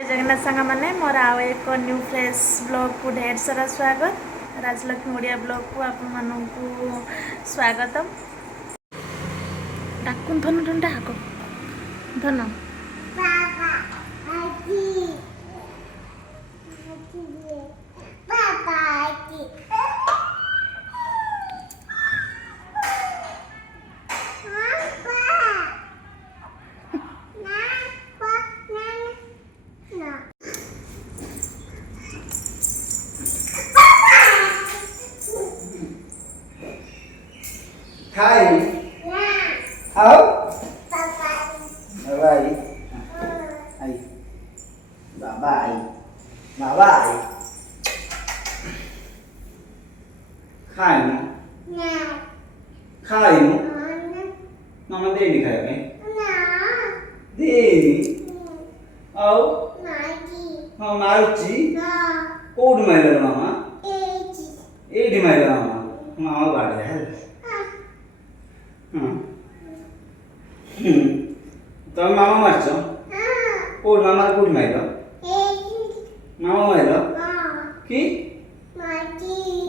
जगन्नाथ सांग मैंने मोर आउ एक न्यू फ्रेश ब्लॉग को ढेर सारा स्वागत। राजलक्ष्मी ओडिया ब्लॉग को आपण मानू स्वागतम। डाकुन धन धन डाक धन Hai. Hao. Bye bye. Hai. Bye bye. Bye bye. Khai nó. Khai nó. Mama dê đi khai cái. Dê đi. Ao. Mama maruchi. Old my little mama. 80 my little mama. Mama bad है. तो मामा मारछ code मामा code Milo मामा Milo की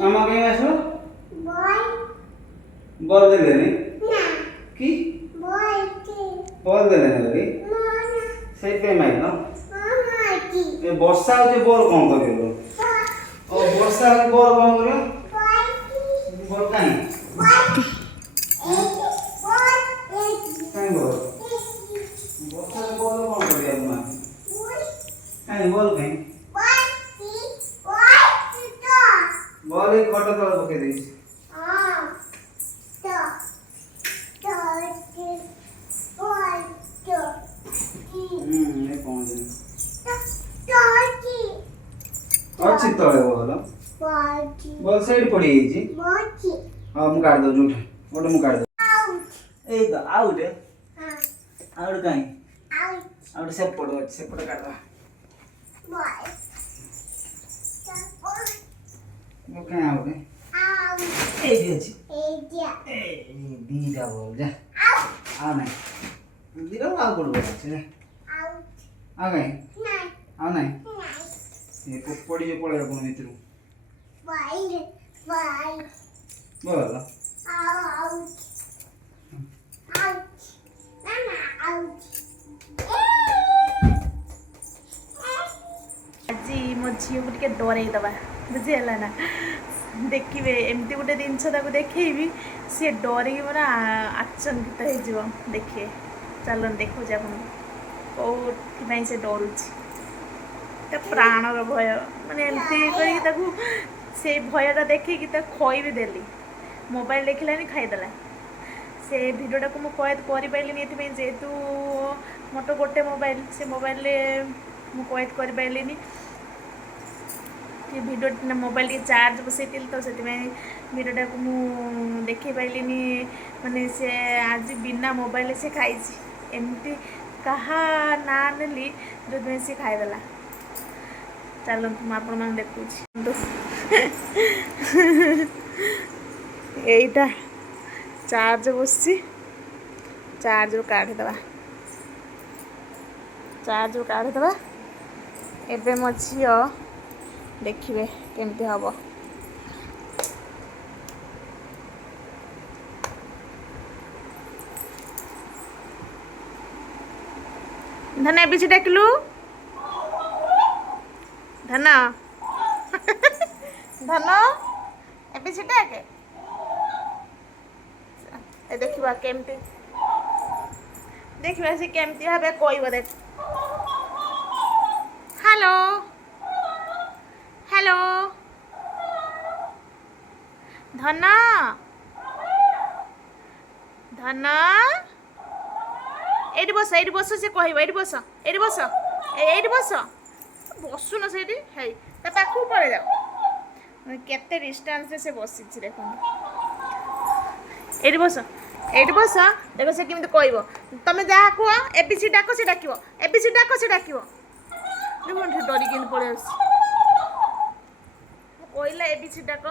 मामा के मारछो ball देले ने की ball देले ने रे से पे माइलो ए वर्षा होते बॉल कोन करियो ओ वर्षा होते बॉल कोन करियो बॉल काई बोल कहीं बोल एक फोटो तले पके देइछ ये कौन है अच्छी तले बोल बोल साइड पड़ी जी हां मु काट दो झूठ ओटे मु काट दो ए तो आउट है आउट कहीं आउट से पड़ो काट दो वो क्या हो गए ए जी ए दीदा बोल जा आ नहीं दीदा आ बोल बोल जा आ गए आ नहीं ये पड़ी जो पड़े अपन मित्र बोल आज मो झील को टे डर दबा बुझीगला ना देखिए एमती गोटे जिनस देखी सी डर मोर आचंकित हो देखिए चल देखो कौन से डरुची प्राणर भय माने एमती से भयटा देखिकी खई भी देली मोबाइल देखलानी खाईदेला से भिडियोटा को मुझे कैद कर जेहेतु मोर तो गोटे मोबाइल से मोबाइल मुझे कैद कर भिडियो मोबाइल चार्ज बसई तो से भिडियोटा को मुझे देखे पाइली माने से आज बिना मोबाइल से खाई एमती कहा ना नेली जो से खाईदेला चलो आपण मैंने देखुँ यहीटा चार्ज बस चार्ज काढ़ीदे एबे मो झील देखिए केमती हम धन एबीसी डाकिलु धन धन एबीसी डाके देखा केमती देखा सी केमती भाव कह देख हेलो हेलो धन धन एठी बस से कह बस बसुन से पाखक पड़े जाओ केते डिस्टेंस से बसी देख ये बस देख से केमी कह तुम जहाँ कह एबीसी डाक से डाक एबीसी डाक से डाक देखो डरिक पड़े कहला एबीसी डाक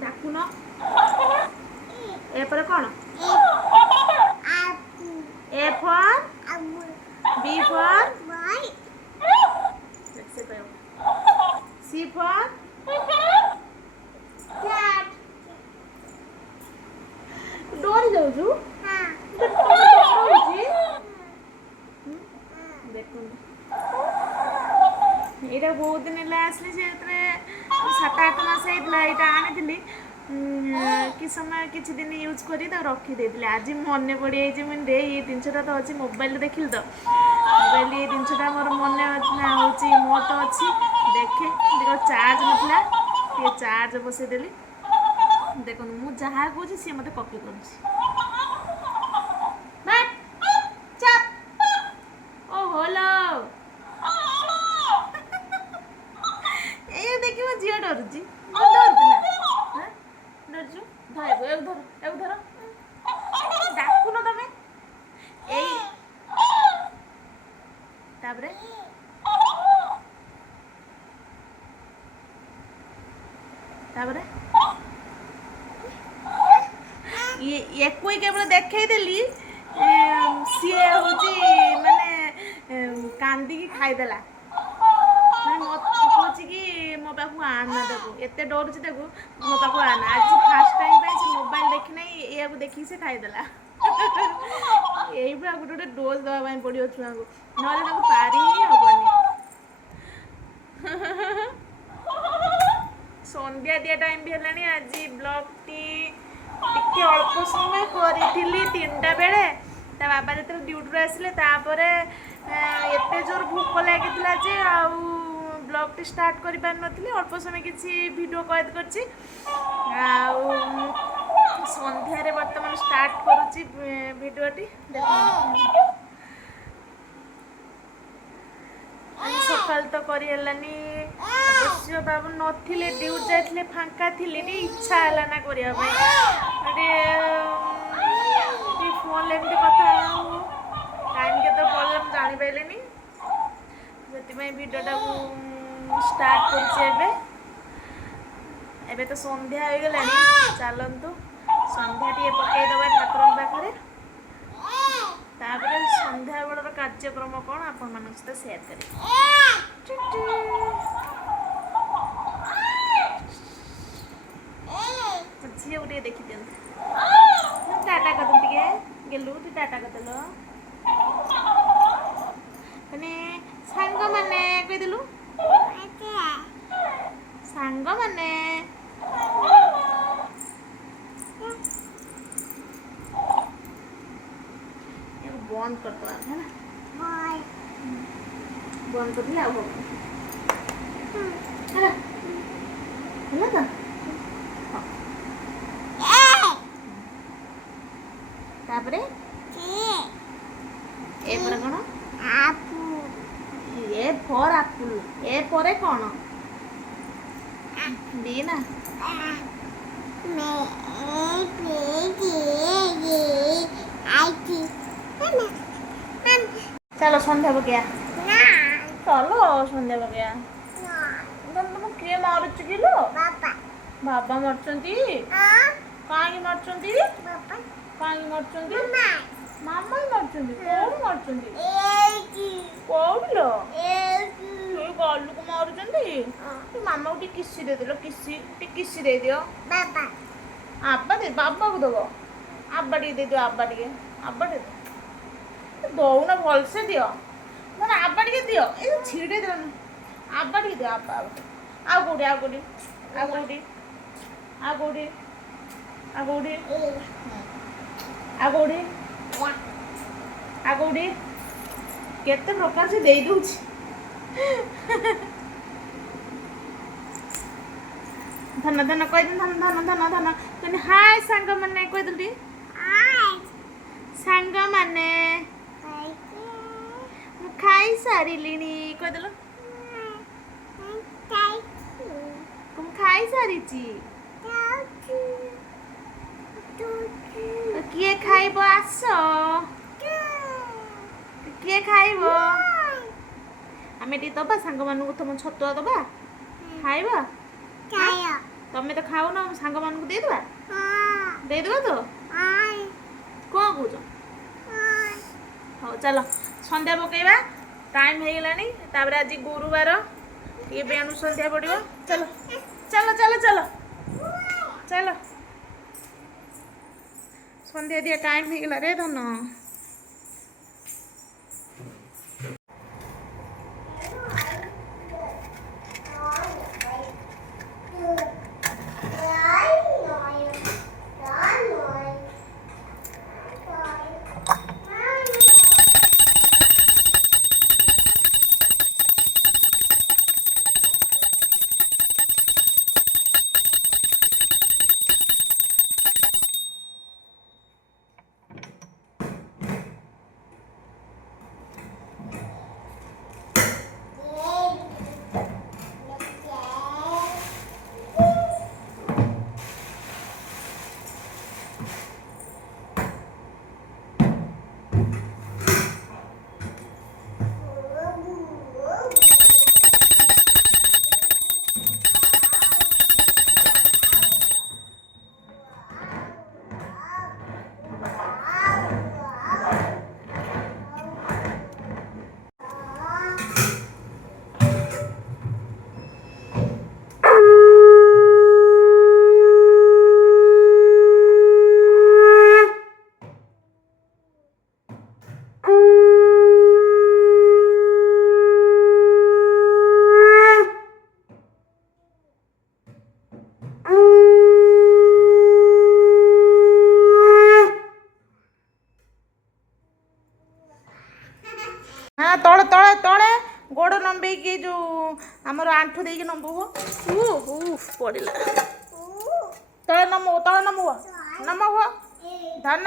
डाकुन ए पर कौन A for B for C for डोरी जाऊछु देखो एटा बहुत दिन है आसली से 7-8 मास होता यहाँ आनी कि समय किसी दिन यूज करी तो रखी देती आज मन पड़ जाइए मुझे ये जिनसा तो अच्छी मोबाइल देखिल तो मोबाइल ये जिनसा मोर मन हूँ मोर तो अच्छी देखे देखो चार्ज नाला ये चार्ज बसईदेली देखो मुझे जहाँ कहे सी मत कपी कर देखिए झील डरुची डरुचु धर डाकुन तमें ये केवल देखईदेली सी हूँ माने कांदी खाईदेला कौच कि मो पाक आना देखो एत डरुची देखो मो पाक आना आज फास्ट टाइम से मोबाइल देखी ना या देखी से खाईदेला यही गोटे गोटे डोज दवा पड़ो छुआ को ना पारी ही हेनी संध्या दिया टाइम भी है आज ब्लॉग टी अल्प समय करी 3टा बेले ता बाबा जो ड्यूटी आसिले एत जोर भूक लगी जे ब्लॉग टी स्टार्ट कर पार नी अल्प समय किसी वीडियो कैद कर संध्यारे बर्तमान स्टार्ट करुच्ची भिडियोटी सकाल तो करी बाबू नथिले ड्यूटी जाइए फांका थी इच्छा है ना करने फोन एमती कथा टाइम के तो पड़े मुझे जापारे से भिडियोटा स्टार्ट कर तो संध्या हो गला चलतु संध्या टे पकईदबा ठाकुर पाखे संध्या बेलर कार्यक्रम कौन आप सहित सेयार कर झील को देखी दिखते टाटा कर गेलु तू टाटा करदेल मैंने सांग मैंने कहीदेलु सांग मैंने बंद कर दो है ना बंद कर दिया है ना तो तापरे ए पर कौन ए फॉर एप्पल ए परे कौन बी ना चलो संध्या पकया चलो संध्या पकया तुम किए मारुच किलो बाबा मरचंती कहीं मरचंती कहीं मरचंती मामा ही मरचंती कौन मरचंती कौन लो गलू को मारुचंती मामा को किसी दे दिलो किसी दे दियो आब्बा दे बाबा को दबो आब्बा टी दे दियो आब्बा टी दे दौना भल से दियो ना आब्बा टी दियो ये छिड़े दो आब्बा टी दियो आब्बा आउ कोडी आउ कोडी आउ कोडी आउ कोडी आउ कोडी आउ कोडी आउ कोडी केते प्रकार से दे दूची धन धन कह दिन धन धन धन धन कहनी हाय सांग माने कह दलती सांग माने खाई सारी लीनी कह दल तुम खाई सारी किए खाइब आस किए खाइब आम टी दबा सांग मान तुम छतुआ दबा खाइबा तमें तो खाओ ना सांग मान देदेबा तो कौच हौ चल संध्या पकेबा टाइम हो गलानी तापर आज गुरुवार ये बेणु संध्या पड़ो चलो चलो चलो चलो चलो संध्या दिया टाइम हो गला रे धन हाँ तले तले तले गोड़ नंबेकी जो आमर आंठू देकी नंबू पड़ा तले नमो नमो धन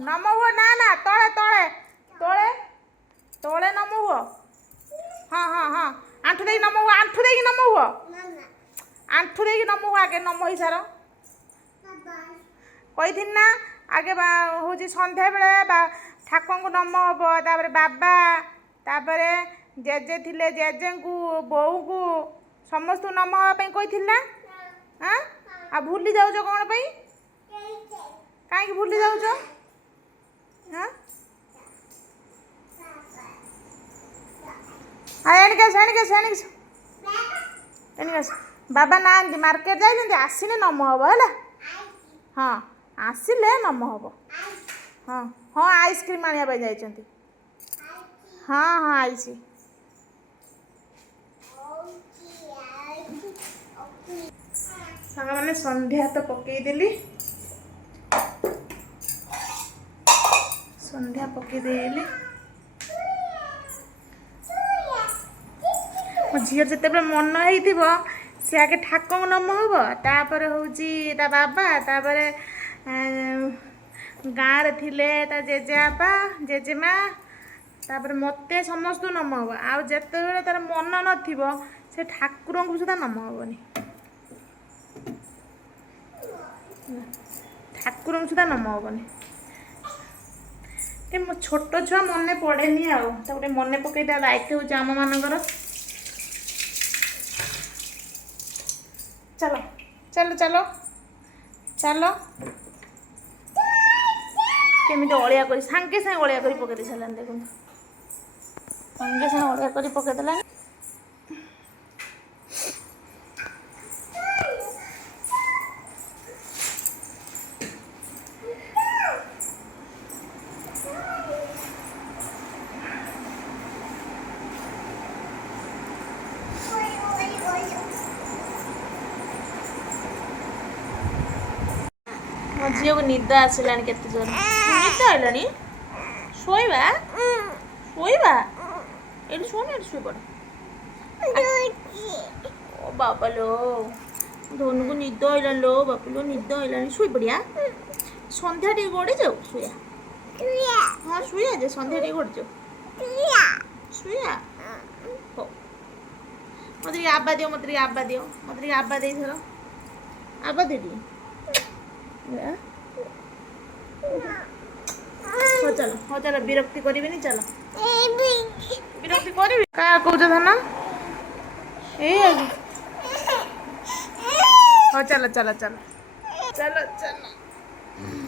नमो ना ना तले तले तले तले नमो हाँ हाँ हाँ आंठू देकी नमो आंठू देकी नमो आगे नमो ही सार कही ना आगे हूँ सन्ध्या बेले ठाकुर को नम हम तापर बाबा तापर जेजे थिले जेजे को बो को समस्त नम हाँपाई कही ना हाँ आ भूली जाऊच कौन पाई कहीं भूली जाऊच हाँ एणिकास बाबा ना मार्केट जाइए आसने नम हम है हाँ आसिले नम हम हाँ हाँ आइसक्रीम आने जाइए हाँ हाँ आई सांग मैंने संध्या तो पकईदेली संध्या पकईदेली मो झीर जिते मन हो सी आगे ठाकुर नम हम तापर हूँ ता बाबा तापर गाँव थिले ता जेजेबापा जेजेमा तापर मते समस्त नम हम आ जिते तार मन न से ठाकुर को सुधा नम हेनी ठाकुर को सुधा नम हेनी मो छोट छुआ मन पड़ेनि आउटे मन पकईद दायित्व हो आम मानकर चलो चलो चलो चलो केमी अलिया कर सांगे सांगे अलिया कर पकई सारा देखो सांगे सांगे अलिया कर पकईदेला मो झील को निद आसला केते जोर निद आइलानी शोइबा शोइबा एडी शोन एडी शोइ पड़ ओ बाबा लो धनु को निद आइला लो बापा लो निद आइलानी शोइ पड़िया संध्या टी गड़ी जाऊ शुया हाँ शुया जे संध्या टी गड़ी जाऊ शुया हो मत आब्बा दियो मत आब्बा दे थरो आब्बा दे दी हो चलो विरक्ति करी चलो विरक्ति करी क्या कौच धन ये हो चलो चलो चलो चलो चलो